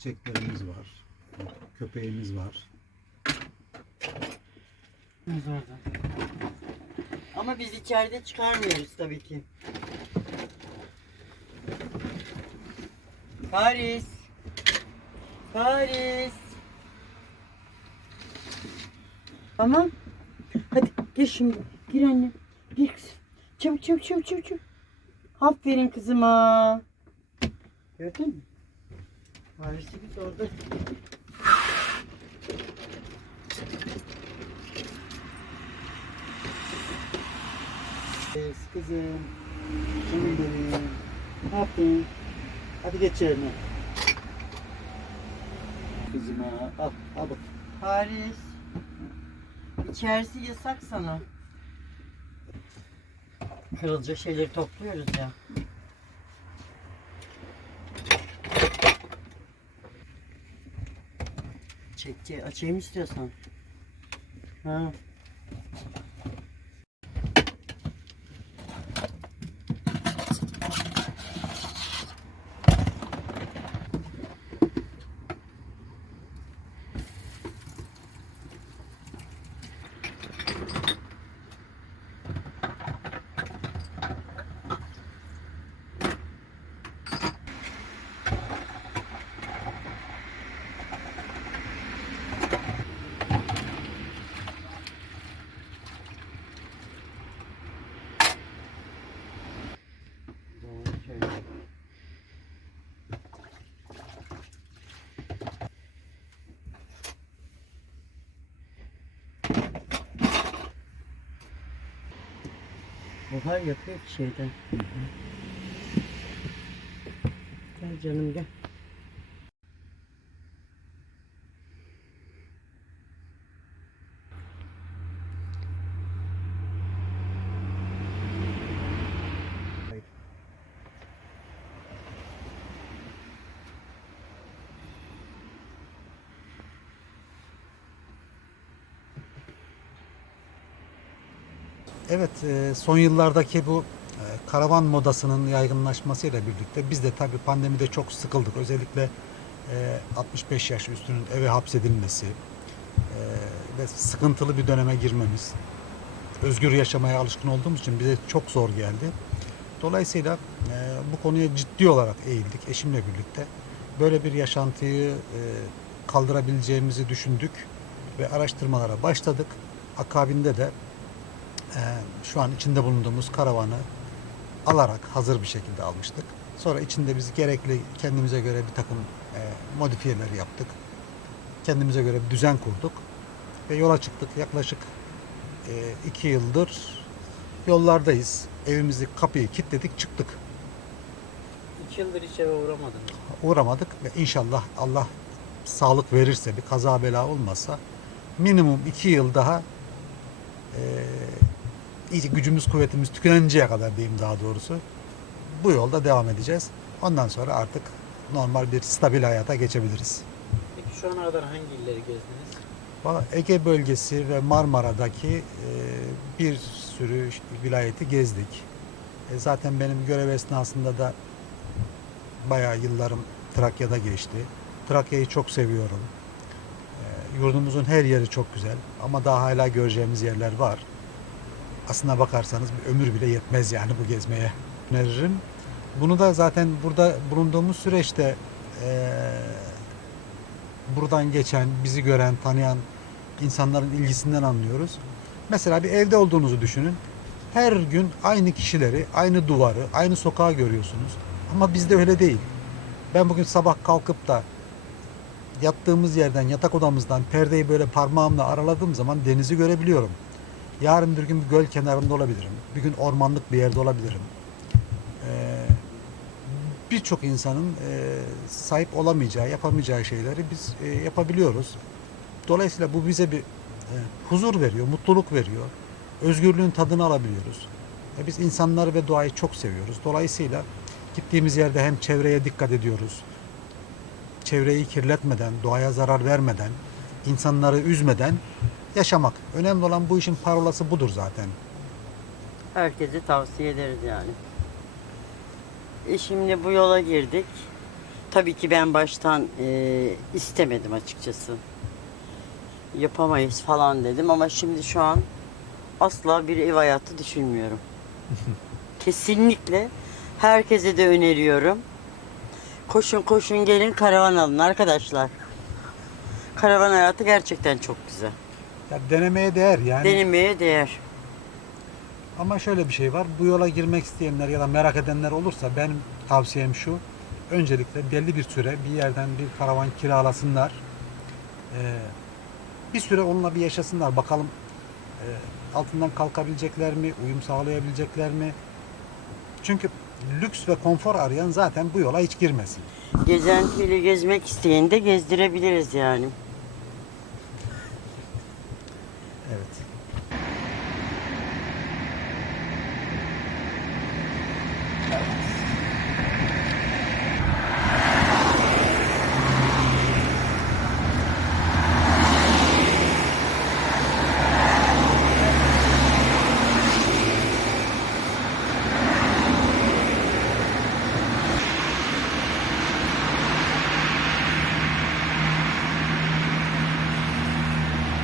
çiçeklerimiz var. Köpeğimiz var. Ama biz içeride çıkarmıyoruz tabii ki. Paris. Paris. Tamam. Hadi gir şimdi. Gir anne. Gir kızım. Çabuk çabuk çabuk çabuk. Aferin kızıma. Gördün mü? Paris'i biz orada Evet, kızım. Canım benim. Ne yaptın? Hadi geç yerine. Kızıma al, al bak. Paris. İçerisi yasak sana. Kırılacak şeyleri topluyoruz ya. Açayım istiyorsan. Ha. Buhar yapıyor ki şeyden. Gel canım gel. Evet, e, son yıllardaki bu e, karavan modasının yaygınlaşmasıyla birlikte biz de tabii pandemide çok sıkıldık. Özellikle e, 65 yaş üstünün eve hapsedilmesi e, ve sıkıntılı bir döneme girmemiz, özgür yaşamaya alışkın olduğumuz için bize çok zor geldi. Dolayısıyla e, bu konuya ciddi olarak eğildik eşimle birlikte. Böyle bir yaşantıyı e, kaldırabileceğimizi düşündük ve araştırmalara başladık. Akabinde de şu an içinde bulunduğumuz karavanı alarak hazır bir şekilde almıştık. Sonra içinde biz gerekli kendimize göre bir takım e, modifiyeler yaptık. Kendimize göre bir düzen kurduk ve yola çıktık. Yaklaşık e, iki yıldır yollardayız. Evimizi kapıyı kilitledik çıktık. İki yıldır hiç eve uğramadınız. Uğramadık ve inşallah Allah sağlık verirse bir kaza bela olmazsa minimum iki yıl daha e, iyice gücümüz kuvvetimiz tükeninceye kadar diyeyim daha doğrusu bu yolda devam edeceğiz. Ondan sonra artık normal bir stabil hayata geçebiliriz. Peki şu ana kadar hangi illeri gezdiniz? Valla Ege bölgesi ve Marmara'daki e, bir sürü vilayeti gezdik. E, zaten benim görev esnasında da bayağı yıllarım Trakya'da geçti. Trakya'yı çok seviyorum. E, yurdumuzun her yeri çok güzel ama daha hala göreceğimiz yerler var. Aslına bakarsanız bir ömür bile yetmez yani bu gezmeye öneririm. Bunu da zaten burada bulunduğumuz süreçte e, buradan geçen, bizi gören, tanıyan insanların ilgisinden anlıyoruz. Mesela bir evde olduğunuzu düşünün. Her gün aynı kişileri, aynı duvarı, aynı sokağı görüyorsunuz. Ama bizde öyle değil. Ben bugün sabah kalkıp da yattığımız yerden, yatak odamızdan perdeyi böyle parmağımla araladığım zaman denizi görebiliyorum. Yarın bir gün bir göl kenarında olabilirim. Bir gün ormanlık bir yerde olabilirim. Ee, Birçok insanın e, sahip olamayacağı, yapamayacağı şeyleri biz e, yapabiliyoruz. Dolayısıyla bu bize bir e, huzur veriyor, mutluluk veriyor. Özgürlüğün tadını alabiliyoruz. Biz insanları ve doğayı çok seviyoruz. Dolayısıyla gittiğimiz yerde hem çevreye dikkat ediyoruz. Çevreyi kirletmeden, doğaya zarar vermeden, insanları üzmeden yaşamak. Önemli olan bu işin parolası budur zaten. Herkese tavsiye ederiz yani. E şimdi bu yola girdik. Tabii ki ben baştan e, istemedim açıkçası. Yapamayız falan dedim ama şimdi şu an asla bir ev hayatı düşünmüyorum. Kesinlikle herkese de öneriyorum. Koşun koşun gelin karavan alın arkadaşlar. Karavan hayatı gerçekten çok güzel. Ya denemeye değer yani. Denemeye değer. Ama şöyle bir şey var. Bu yola girmek isteyenler ya da merak edenler olursa benim tavsiyem şu. Öncelikle belli bir süre bir yerden bir karavan kiralasınlar. Ee, bir süre onunla bir yaşasınlar. Bakalım e, altından kalkabilecekler mi? Uyum sağlayabilecekler mi? Çünkü lüks ve konfor arayan zaten bu yola hiç girmesin. Gezentiyle gezmek isteyeni de gezdirebiliriz yani.